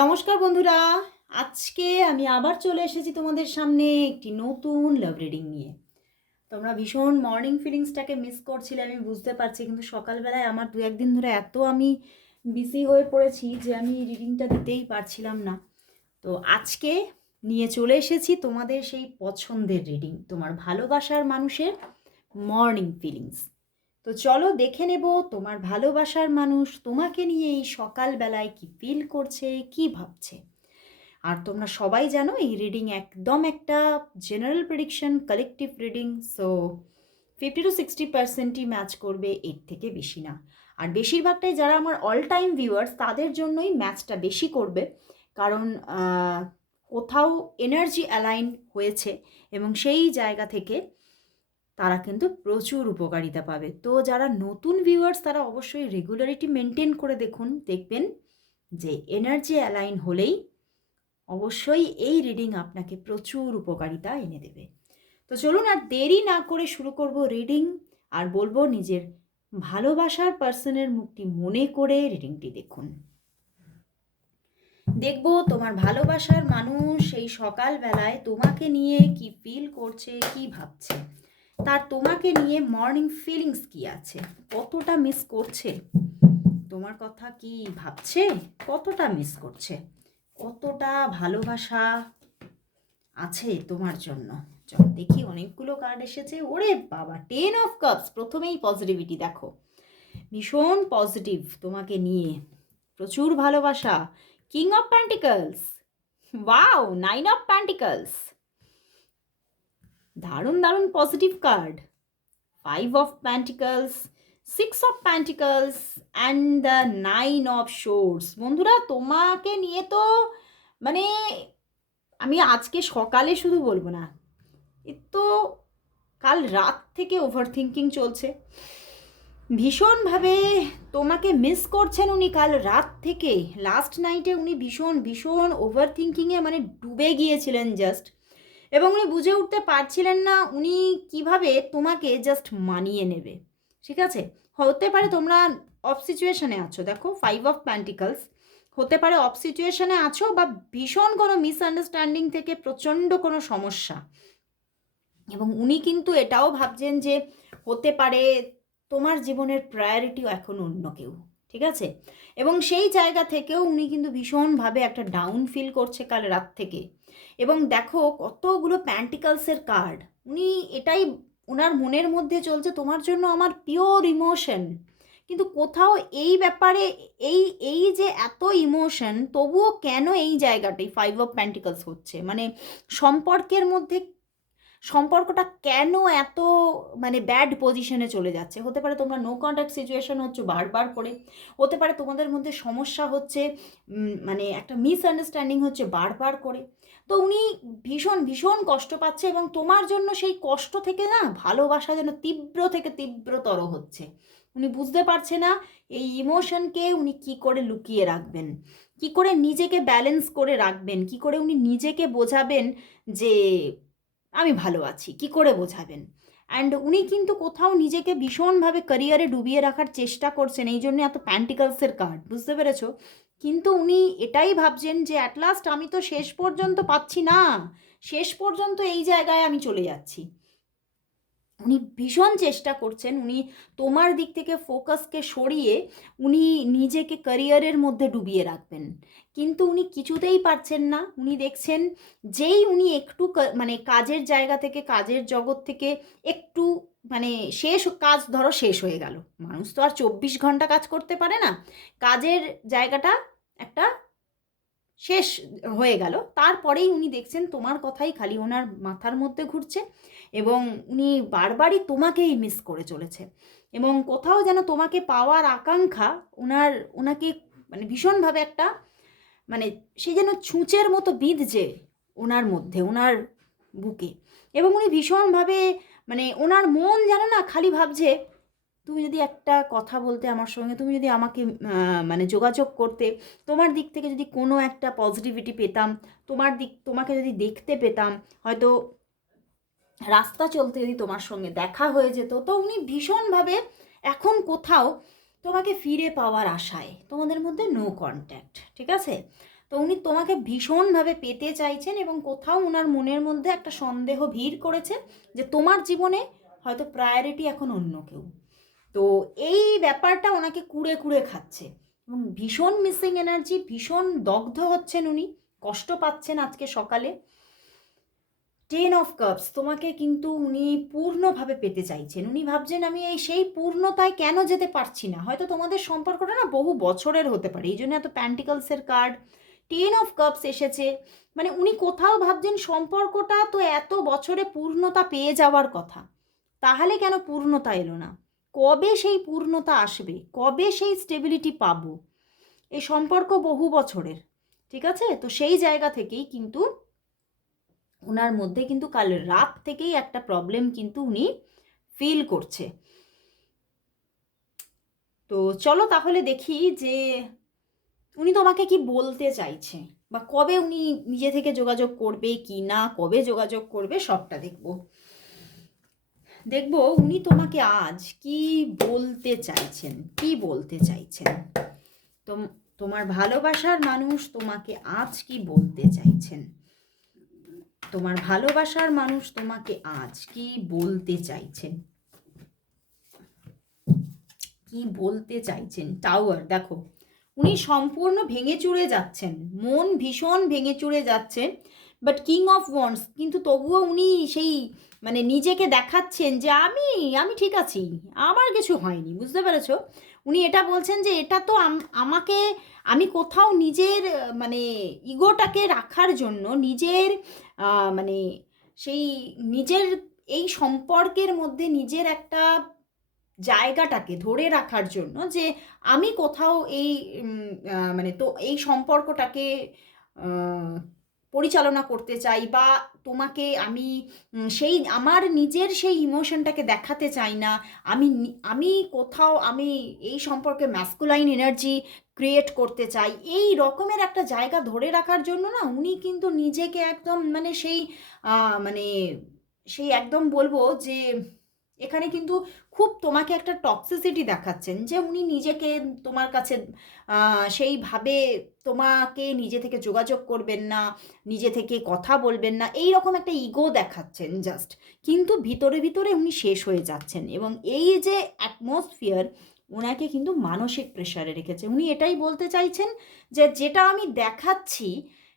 নমস্কার বন্ধুরা, আজকে আমি আবার চলে এসেছি তোমাদের সামনে একটি নতুন লাভ রিডিং নিয়ে। তোমরা ভীষণ মর্নিং ফিলিংসটাকে মিস করছিলে, আমি বুঝতে পারছি, কিন্তু সকালবেলায় আমার দু একদিন ধরে এত আমি বিজি হয়ে পড়েছি যে আমি রিডিংটা দিতেই পারছিলাম না। তো আজকে নিয়ে চলে এসেছি তোমাদের সেই পছন্দের রিডিং, তোমার ভালোবাসার মানুষের মর্নিং ফিলিংস। তো চলো দেখে নেব তোমার ভালোবাসার মানুষ তোমাকে নিয়ে এই সকালবেলায় কি ফিল করছে, কি ভাবছে। আর তোমরা সবাই জানো এই রিডিং একদম একটা general prediction, collective reading. So 50 to 60%ই ম্যাচ করবে, এর থেকে বেশি না। আর বেশিরভাগটাই যারা আমার অল টাইম ভিউয়ার্স তাদের জন্যই ম্যাচটা বেশি করবে, কারণ কোথাও এনার্জি অ্যালাইন হয়েছে এবং সেই জায়গা থেকে তারা কিন্তু প্রচুর উপকারিতা পাবে। তো যারা নতুন ভিউয়ার্স তারা অবশ্যই রেগুলারিটি মেনটেন করে দেখবেন যে এনার্জি অ্যালাইন হলেই অবশ্যই এই রিডিং আপনাকে প্রচুর উপকারিতা এনে দেবে। তো চলুন আর দেরি না করে শুরু করব রিডিং, আর বলবো নিজের ভালোবাসার পার্সনের মুখটি মনে করে রিডিংটি দেখুন। দেখব তোমার ভালোবাসার মানুষ এই সকালবেলায় তোমাকে নিয়ে কি ফিল করছে, কি ভাবছে, তার তোমাকে নিয়ে মর্নিং ফিলিংস কি আছে, কতটা মিস করছে, তোমার কথা কি ভাবছে, কতটা মিস করছে, কতটা ভালোবাসা আছে তোমার জন্য। চল দেখি, অনেকগুলো কার্ড এসেছে। ওরে বাবা, 10 of Cups, প্রথমেই পজিটিভিটি দেখো, ভীষণ পজিটিভ তোমাকে নিয়ে, প্রচুর ভালোবাসা। King of pentacles, wow, 9 of Pentacles, দারুণ দারুণ positive card. 5 of Pentacles, 6 of Pentacles and the 9 of Swords। বন্ধুরা তোমাকে নিয়ে তো মানে আমি আজকে সকালে শুধু বলবো না, এ তো কাল রাত থেকে ওভার থিঙ্কিং চলছে, ভীষণভাবে তোমাকে মিস করছেন উনি কাল রাত থেকে। লাস্ট নাইটে উনি ভীষণ ভীষণ ওভার থিঙ্কিংয়ে মানে ডুবে গিয়েছিলেন জাস্ট, এবং উনি বুঝে উঠতে পারছিলেন না উনি কিভাবে তোমাকে জাস্ট মানিয়ে নেবে। ঠিক আছে, হতে পারে তোমরা অফ সিচুয়েশনে আছো, দেখো 5 of Pentacles, হতে পারে অফ সিচুয়েশনে আছো বা ভীষণ কোনো মিসআন্ডারস্ট্যান্ডিং থেকে প্রচণ্ড কোনো সমস্যা, এবং উনি কিন্তু এটাও ভাবছেন যে হতে পারে তোমার জীবনের প্রায়োরিটিও এখন অন্য কেউ। ঠিক আছে, এবং সেই জায়গা থেকেও উনি কিন্তু ভীষণভাবে একটা ডাউন ফিল করছে কাল রাত থেকে। এবং দেখো কতগুলো প্যান্টিকালসের কার্ড, উনি এটাই ওনার মনের মধ্যে চলছে, তোমার জন্য আমার পিওর ইমোশন। কিন্তু কোথাও এই ব্যাপারে এই এই যে এত ইমোশন, তবুও কেন এই জায়গাটাই 5 of Pentacles হচ্ছে, মানে সম্পর্কের মধ্যে সম্পর্কটা কেন এত মানে ব্যাড পজিশনে চলে যাচ্ছে। হতে পারে তোমরা নো কন্ট্যাক্ট সিচুয়েশন হচ্ছে বারবার করে, হতে পারে তোমাদের মধ্যে সমস্যা হচ্ছে, মানে একটা মিসআন্ডারস্ট্যান্ডিং হচ্ছে বারবার করে। তো উনি ভীষণ ভীষণ কষ্ট পাচ্ছে, এবং তোমার জন্য সেই কষ্ট থেকে না ভালোবাসা যেন তীব্র থেকে তীব্রতর হচ্ছে। উনি বুঝতে পারছে না এই ইমোশনকে উনি কি করে লুকিয়ে রাখবেন, কি করে নিজেকে ব্যালেন্স করে রাখবেন, কি করে উনি নিজেকে বোঝাবেন যে আমি ভালো আছি, কি করে বোঝাবেন। অ্যান্ড উনি কিন্তু কোথাও নিজেকে ভীষণভাবে ক্যারিয়ারে ডুবিয়ে রাখার চেষ্টা করছেন, এই জন্য এত প্যান্টিকালসের কার্ড, বুঝতে পেরেছো। কিন্তু উনি এটাই ভাবছেন যে অ্যাট লাস্ট আমি তো শেষ পর্যন্ত পাচ্ছি না, শেষ পর্যন্ত এই জায়গায় আমি চলে যাচ্ছি। উনি ভীষণ চেষ্টা করছেন উনি তোমার দিক থেকে ফোকাসকে সরিয়ে উনি নিজেকে ক্যারিয়ারের মধ্যে ডুবিয়ে রাখবেন, কিন্তু উনি কিছুতেই পারছেন না। উনি দেখছেন যেই উনি একটু মানে কাজের জায়গা থেকে, কাজের জগৎ থেকে একটু মানে শেষ কাজ ধরো শেষ হয়ে গেল, মানুষ তো আর 24 ঘন্টা কাজ করতে পারে না, কাজের জায়গাটা একটা শেষ হয়ে গেল, তারপরেই উনি দেখছেন তোমার কথাই খালি ওনার মাথার মধ্যে ঘুরছে, এবং উনি বারবারই তোমাকেই মিস করে চলেছে, এবং কোথাও যেন তোমাকে পাওয়ার আকাঙ্ক্ষা ওনাকে মানে ভীষণভাবে একটা মানে সে যেন ছুঁচের মতো বিঁধছে ওনার মধ্যে, ওনার বুকে। এবং উনি ভীষণভাবে মানে ওনার মন জানো না খালি ভাবছে তুমি যদি একটা কথা বলতে আমার সঙ্গে, তুমি যদি আমাকে মানে যোগাযোগ করতে, তোমার দিক থেকে যদি কোনো একটা পজিটিভিটি পেতাম, তোমাকে যদি দেখতে পেতাম, হয়তো রাস্তা চলতে যদি তোমার সঙ্গে দেখা হয়ে যেত, তো উনি ভীষণভাবে এখন কোথাও তোমাকে ফিরে পাওয়ার আশায়, তোমাদের মধ্যে নো কন্ট্যাক্ট। ঠিক আছে, তো উনি তোমাকে ভীষণভাবে পেতে চাইছেন এবং কোথাও ওনার মনের মধ্যে একটা সন্দেহ ভিড় করেছে যে তোমার জীবনে হয়তো প্রায়োরিটি এখন অন্য কেউ। তো এই ব্যাপারটা ওনাকে কুড়ে কুড়ে খাচ্ছে এবং ভীষণ মিসিং এনার্জি, ভীষণ দগ্ধ হচ্ছেন উনি, কষ্ট পাচ্ছেন আজকে সকালে। 10 অফ কাপস, তোমাকে কিন্তু উনি পূর্ণভাবে পেতে চাইছেন। উনি ভাবছেন আমি এই সেই পূর্ণতায় কেন যেতে পারছি না। হয়তো তোমাদের সম্পর্কটা না বহু বছরের হতে পারে, এই জন্য এত প্যান্টিকলসের কার্ড, 10 অফ কাপস এসেছে। মানে উনি কোথাও ভাবছেন সম্পর্কটা তো এত বছরে পূর্ণতা পেয়ে যাওয়ার কথা, তাহলে কেন পূর্ণতা এলো না? কবে সেই পূর্ণতা আসবে? কবে সেই স্টেবিলিটি পাবো? এই সম্পর্ক বহু বছরের, ঠিক আছে? তো সেই জায়গা থেকেই কিন্তু ওনার মধ্যে কিন্তু কাল রাত থেকেই একটা প্রবলেম কিন্তু উনি ফিল করছে। তো চলো তাহলে দেখি যে উনি তোমাকে কি বলতে চাইছে, বা কবে উনি নিজে থেকে যোগাযোগ করবে কি না, কবে যোগাযোগ করবে সবটা দেখব। দেখব উনি তোমাকে আজ কি বলতে চাইছেন, কি বলতে চাইছেন। তোমার ভালোবাসার মানুষ তোমাকে আজ কি বলতে চাইছেন। তোমার ভালোবাসার মানুষ তোমাকে আজ কি বলতে চাইছেন, কি বলতে চাইছেন। টাওয়ার, দেখো উনি সম্পূর্ণ ভেঙে চুরে যাচ্ছেন, মন ভীষণ ভেঙে চুরে যাচ্ছে। বাট কিং অফ ওয়ান্ডস, কিন্তু তবুও উনি সেই মানে নিজেকে দেখাচ্ছেন যে আমি আমি ঠিক আছি, আমার কিছু হয়নি, বুঝতে পেরেছো? উনি এটা বলছেন যে এটা তো আমাকে, আমি কোথাও নিজের মানে ইগোটাকে রাখার জন্য, নিজের মানে সেই নিজের এই সম্পর্কের মধ্যে নিজের একটা জায়গাটাকে ধরে রাখার জন্য, যে আমি কোথাও এই মানে তো এই সম্পর্কটাকে পরিচালনা করতে চাই, বা তোমাকে আমি সেই আমার নিজের সেই ইমোশনটাকে দেখাতে চাই না। আমি কোথাও আমি এই সম্পর্কে ম্যাসকুলাইন এনার্জি ক্রিয়েট করতে চাই, এই রকমের একটা জায়গা ধরে রাখার জন্য না উনি কিন্তু নিজেকে একদম মানে সেই মানে সেই একদম বলবো যে এখানে কিন্তু খুব তোমাকে একটা টক্সিসিটি দেখাচ্ছেন, যে উনি নিজেকে তোমার কাছে সেইভাবে তোমাকে নিজে থেকে যোগাযোগ করবেন না, নিজে থেকে কথা বলবেন না, এই রকম একটা ইগো দেখাচ্ছেন জাস্ট। কিন্তু ভিতরে ভিতরে উনি শেষ হয়ে যাচ্ছেন, এবং এই যে অ্যাটমসফিয়ার ওনাকে কিন্তু মানসিক প্রেশারে রেখেছে। উনি এটাই বলতে চাইছেন যে যেটা আমি দেখাচ্ছি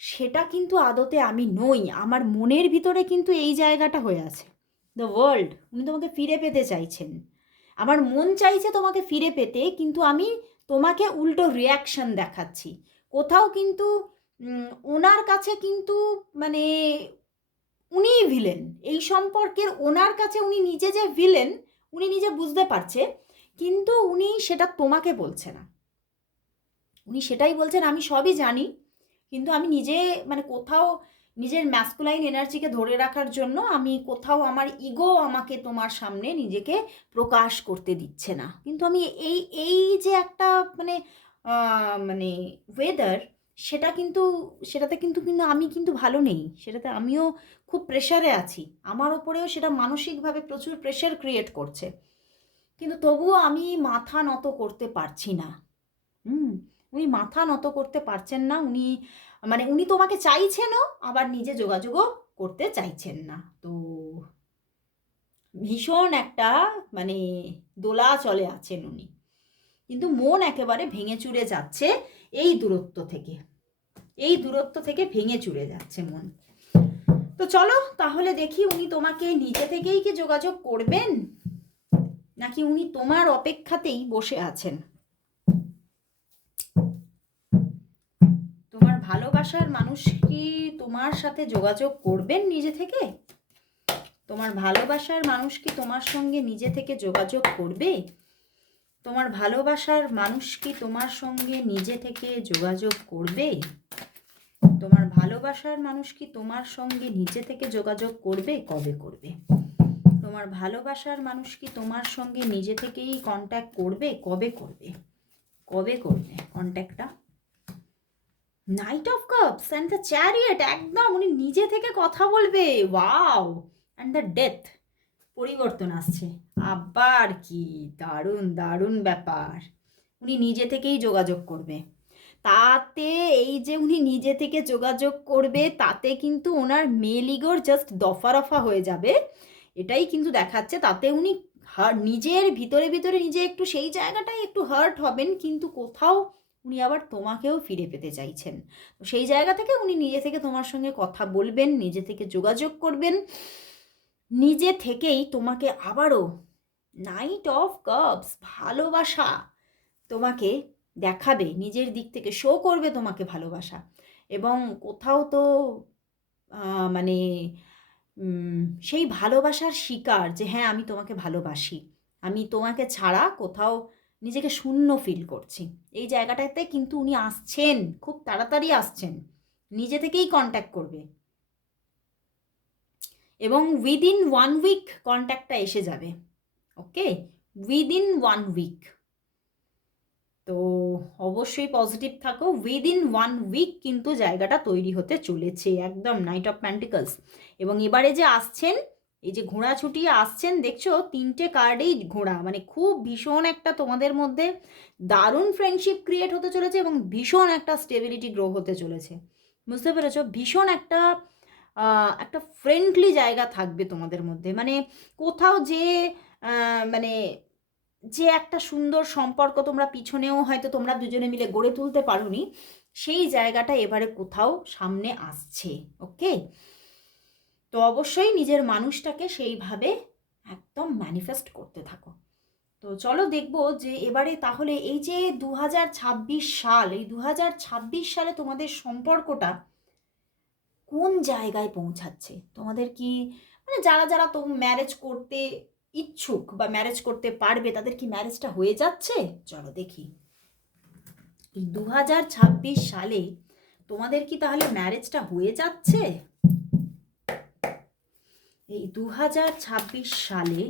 সেটা কিন্তু আদতে আমি নই, আমার মনের ভিতরে কিন্তু এই জায়গাটা হয়ে আছে। দ্য ওয়ার্ল্ড, উনি তোমাকে ফিরে পেতে চাইছেন। আমার মন চাইছে তোমাকে ফিরে পেতে, কিন্তু আমি তোমাকে উল্টো রিয়াকশন দেখাচ্ছি কোথাও। কিন্তু ওনার কাছে কিন্তু মানে উনিই ভিলেন এই সম্পর্কের, ওনার কাছে উনি নিজে যে ভিলেন উনি নিজে বুঝতে পারছে, কিন্তু উনি সেটা তোমাকে বলছে না। উনি সেটাই বলছেন আমি সবই জানি, কিন্তু আমি নিজে মানে কোথাও নিজের ম্যাসকুলাইন এনার্জিকে ধরে রাখার জন্য আমি কোথাও আমার ইগো আমাকে তোমার সামনে নিজেকে প্রকাশ করতে দিচ্ছে না। কিন্তু আমি এই এই যে একটা মানে মানে ওয়েদার, সেটা কিন্তু সেটাতে কিন্তু কিন্তু আমি কিন্তু ভালো নেই, সেটাতে আমিও খুব প্রেশারে আছি, আমার ওপরেও সেটা মানসিকভাবে প্রচুর প্রেশার ক্রিয়েট করছে, কিন্তু তবুও আমি মাথা নত করতে পারছি না। উনি মাথা নত করতে পারছেন না। উনি মানে উনি তোমাকে চাইছেনও, আবার নিজে যোগাযোগও করতে চাইছেন না। তো ভীষণ একটা মানে দোলাচলে আছেন উনি, কিন্তু মন একেবারে ভেঙে চুরে যাচ্ছে এই দূরত্ব থেকে, এই দূরত্ব থেকে ভেঙে চুরে যাচ্ছে মন। তো চলো তাহলে দেখি উনি তোমাকে নিজে থেকেই কি যোগাযোগ করবেন, নাকি উনি তোমার অপেক্ষাতেই বসে আছেন। তোমার ভালোবাসার মানুষ কি তোমার সাথে যোগাযোগ করবেন নিজে থেকে? তোমার ভালোবাসার মানুষ কি তোমার সঙ্গে নিজে থেকে যোগাযোগ করবে? তোমার ভালোবাসার মানুষ কি তোমার সঙ্গে নিজে থেকে যোগাযোগ করবে? তোমার ভালোবাসার মানুষ কি তোমার সঙ্গে নিজে থেকে যোগাযোগ করবে? কবে করবে? তোমার ভালোবাসার মানুষ কি তোমার সঙ্গে নিজে থেকেই কন্ট্যাক্ট করবে? কবে করবে? কবে করবে কন্ট্যাক্টটা? Knight of cups and the chariot, একদম উনি নিজে থেকে কথা বলবে। ওয়াও! অ্যান্ড দ্য ডেথ, পরিবর্তন আসছে। আবার কি দারুণ দারুণ ব্যাপার, উনি নিজে থেকেই যোগাযোগ করবে। তাতে এই যে উনি নিজে থেকে যোগাযোগ করবে, তাতে কিন্তু ওনার মেল ইগোর জাস্ট দফা রফা হয়ে যাবে, এটাই কিন্তু দেখাচ্ছে। তাতে উনি নিজের ভিতরে ভিতরে নিজে একটু সেই জায়গাটায় একটু হার্ট হবেন, কিন্তু কোথাও উনি আবার তোমাকেও ফিরে পেতে চাইছেন। তো সেই জায়গা থেকে উনি নিজে থেকে তোমার সঙ্গে কথা বলবেন, নিজে থেকে যোগাযোগ করবেন, নিজে থেকেই তোমাকে আবারও নাইট অফ কাপস ভালোবাসা তোমাকে দেখাবে, নিজের দিক থেকে শো করবে তোমাকে ভালোবাসা। এবং কোথাও তো মানে সেই ভালোবাসার শিকার যে হ্যাঁ আমি তোমাকে ভালোবাসি, আমি তোমাকে ছাড়া কোথাও নিজেকে শূন্য ফিল করছি, এই জায়গাটাতে কিন্তু উনি আসছেন, খুব তাড়াতাড়ি আসছেন, নিজে থেকেই কন্ট্যাক্ট করবে এবং উইদিন 1 উইক কন্ট্যাক্টটা এসে যাবে। ওকে, উইদিন 1 উইক। তো অবশ্যই পজিটিভ থাকো, উইদিন 1 উইক কিন্তু জায়গাটা তৈরি হতে চলেছে একদম নাইট অফ পেন্টিকলস। এবং এবারে যে আসছেন, এই যে ঘোড়া ছুটিয়ে আসছেন দেখছো, 3টে কার্ডেই ঘোড়া, মানে খুব ভীষণ একটা তোমাদের মধ্যে দারুণ ফ্রেন্ডশিপ ক্রিয়েট হতে চলেছে এবং ভীষণ একটা স্টেবিলিটি গ্রো হতে চলেছে। বুঝতে পেরেছো? ভীষণ একটা একটা ফ্রেন্ডলি জায়গা থাকবে তোমাদের মধ্যে, মানে কোথাও যে মানে যে একটা সুন্দর সম্পর্ক তোমরা পিছনেও হয়তো তোমরা দুজনে মিলে গড়ে তুলতে পারোনি, সেই জায়গাটা এবারে কোথাও সামনে আসছে। ওকে, তো অবশ্যই নিজের মানুষটাকে সেইভাবে একদম ম্যানিফেস্ট করতে থাকো। তো চলো দেখবো যে এবারে তাহলে এই যে 2026 সাল, এই 2026 সালে তোমাদের সম্পর্কটা কোন জায়গায় পৌঁছাচ্ছে। তোমাদের কি মানে যারা যারা তো ম্যারেজ করতে ইচ্ছুক বা ম্যারেজ করতে পারবে, তাদের কি ম্যারেজটা হয়ে যাচ্ছে? চলো দেখি এই 2026 সালে তোমাদের কি তাহলে ম্যারেজটা হয়ে যাচ্ছে? এই 2026 সালে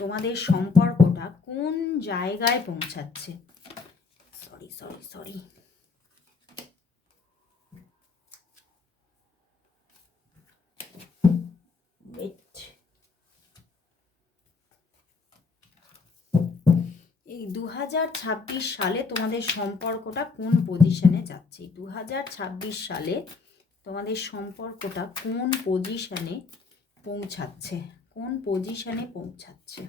তোমাদের সম্পর্কটা কোন জায়গায় পৌঁছাচ্ছে? সরি সরি সরি ওয়েট, এই 2026 সালে তোমাদের সম্পর্কটা কোন পজিশনে যাচ্ছে? 2026 সালে তোমাদের সম্পর্কটা কোন পজিশনে পৌঁছাচ্ছে? কোন পজিশনে পৌঁছাচ্ছে?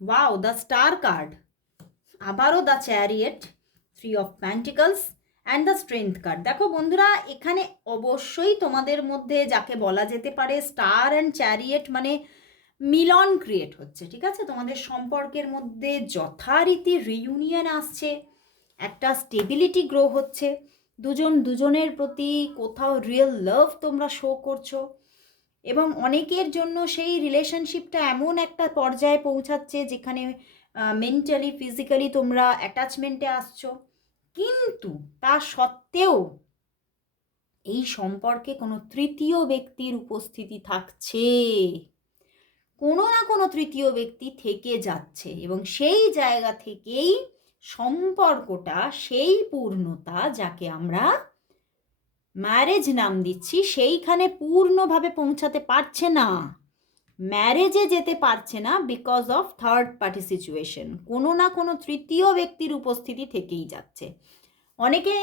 ওয়াও, দ্য স্টার কার্ড, আবারও the chariot, 3 of pentacles and the strength card. দেখো বন্ধুরা, এখানে অবশ্যই তোমাদের মধ্যে যাকে বলা যেতে পারে স্টার অ্যান্ড চ্যারিয়েট মানে মিলন ক্রিয়েট হচ্ছে, ঠিক আছে? তোমাদের সম্পর্কের মধ্যে যথারীতি রিইউনিয়ন আসছে, একটা স্টেবিলিটি গ্রো হচ্ছে, দুজন দুজনের প্রতি কোথাও রিয়েল লাভ তোমরা শো করছো এবং অনেকের জন্য সেই রিলেশনশিপটা এমন একটা পর্যায়ে পৌঁছাচ্ছে যেখানে মেন্টালি ফিজিক্যালি তোমরা অ্যাটাচমেন্টে আসছো, কিন্তু তা সত্ত্বেও এই সম্পর্কে কোনো তৃতীয় ব্যক্তির উপস্থিতি থাকছে, কোনো না কোনো তৃতীয় ব্যক্তি থেকে যাচ্ছে এবং সেই জায়গা থেকেই সম্পর্কটা সেই পূর্ণতা যাকে আমরা ম্যারেজ নাম দিচ্ছি সেইখানে পূর্ণভাবে পৌঁছাতে পারছে না, ম্যারেজে যেতে পারছে না because of third party situation, কোনো না কোনো তৃতীয় ব্যক্তির উপস্থিতি থেকেই যাচ্ছে। অনেকে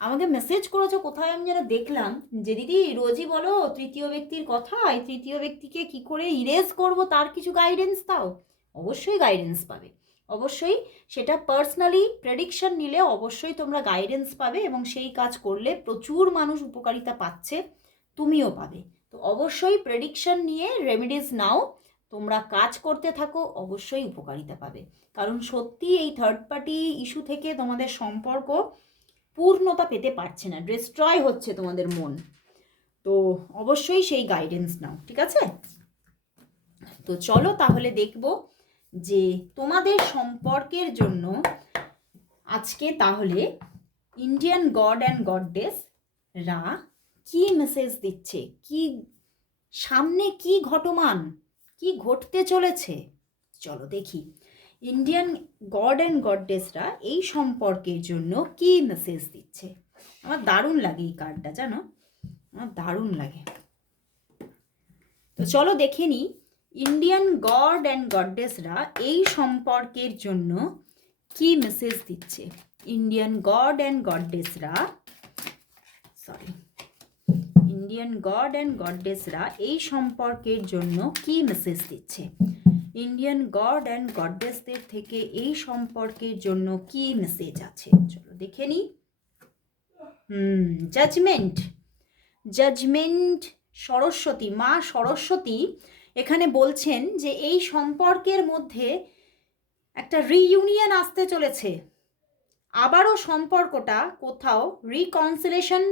আমাকে মেসেজ করেছো, কোথায় আমি যেন দেখলাম যে দিদি রোজই বলো তৃতীয় ব্যক্তির কথা, এই তৃতীয় ব্যক্তিকে কি করে ইরেজ করব তার কিছু গাইডেন্স দাও। অবশ্যই গাইডেন্স পাবে, অবশ্যই সেটা পার্সোনালি প্রেডিকশন নিলে অবশ্যই তোমরা গাইডেন্স পাবে এবং সেই কাজ করলে প্রচুর মানুষ উপকারিতা পাচ্ছে, তুমিও পাবে। তো অবশ্যই প্রেডিকশন নিয়ে রেমেডিস নাও, তোমরা কাজ করতে থাকো, অবশ্যই উপকারিতা পাবে। কারণ সত্যি এই থার্ড পার্টি ইস্যু থেকে তোমাদের সম্পর্ক পূর্ণতা পেতে পারছে না, ডিস্ট্রয় হচ্ছে তোমাদের মন। তো অবশ্যই সেই গাইডেন্স নাও, ঠিক আছে? তো চলো তাহলে দেখব যে তোমাদের সম্পর্কের জন্য আজকে তাহলে ইন্ডিয়ান গড অ্যান্ড গডেস রা কি মেসেজ দিচ্ছে, কি সামনে কি ঘটমান, কি ঘটতে চলেছে। চলো দেখি ইন্ডিয়ান গড অ্যান্ড গডেসরা এই সম্পর্কের জন্য কি মেসেজ দিচ্ছে। আমার দারুণ লাগে এই কার্ডটা, জানো, আমার দারুণ লাগে। তো চলো দেখে নিই ইন্ডিয়ান গড অ্যান্ড গডেসরা এই সম্পর্কের জন্য কি মেসেজ দিচ্ছে। ইন্ডিয়ান গড অ্যান্ড গডেসরা, ইন্ডিয়ান গড অ্যান্ড গডেসরা এই সম্পর্কের জন্য কি মেসেজ দিচ্ছে? ইন্ডিয়ান গড অ্যান্ড গডেসদের থেকে এই সম্পর্কের জন্য কি মেসেজ আছে? চলো দেখে নিই। Judgement, judgement. সরস্বতী, মা সরস্বতী এখানে বলছেন যে এই সম্পর্কের মধ্যে একটা রিইউনিয়ন আসতে চলেছে। আবারও সম্পর্কটা কোথাও রিকনসিলেশন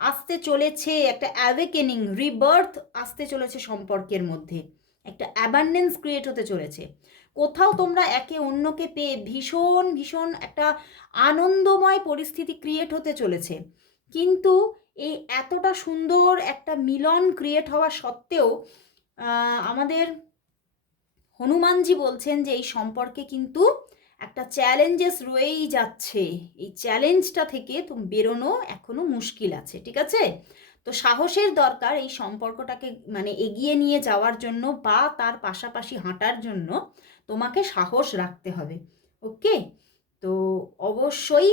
আসতে চলেছে, একটা অ্যাওয়েকেনিং, রিবার্থ আসতে চলেছে সম্পর্কের মধ্যে, একটা অ্যাবান্ডেন্স ক্রিয়েট হতে চলেছে। কোথাও তোমরা একে অন্যকে পেয়ে ভীষণ ভীষণ একটা আনন্দময় পরিস্থিতি ক্রিয়েট হতে চলেছে। কিন্তু এই এতটা সুন্দর একটা মিলন ক্রিয়েট হওয়া সত্ত্বেও আমাদের হনুমানজি বলছেন যে এই সম্পর্কে কিন্তু একটা চ্যালেঞ্জেস রয়েই যাচ্ছে। এই চ্যালেঞ্জটা থেকে তুমি বেরোনো এখনো মুশকিল আছে, ঠিক আছে? তো সাহসের দরকার এই সম্পর্কটাকে মানে এগিয়ে নিয়ে যাওয়ার জন্য বা তার পাশাপাশি হাঁটার জন্য তোমাকে সাহস রাখতে হবে। ওকে, তো অবশ্যই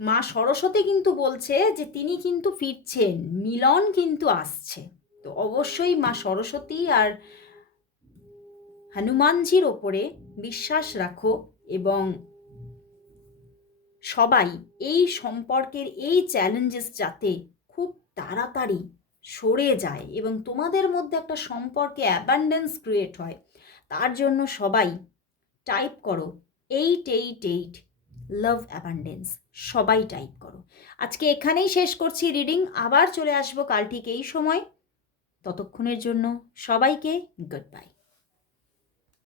মা সরস্বতী কিন্তু বলছে যে তিনি কিন্তু ফিরছেন, মিলন কিন্তু আসছে। তো অবশ্যই মা সরস্বতী আর হনুমানজির ওপরে বিশ্বাস রাখো এবং সবাই এই সম্পর্কের এই চ্যালেঞ্জেস যাতে খুব তাড়াতাড়ি সরে যায় এবং তোমাদের মধ্যে একটা সম্পর্কে অ্যাবান্ডেন্স ক্রিয়েট হয়, তার জন্য সবাই টাইপ করো 888 লাভ অ্যাবান্ডেন্স, সবাই টাইপ করো। আজকে এখানেই শেষ করছি রিডিং, আবার চলে আসবো কাল ঠিক এই সময়। ততক্ষণের জন্য সবাইকে গুড বাই।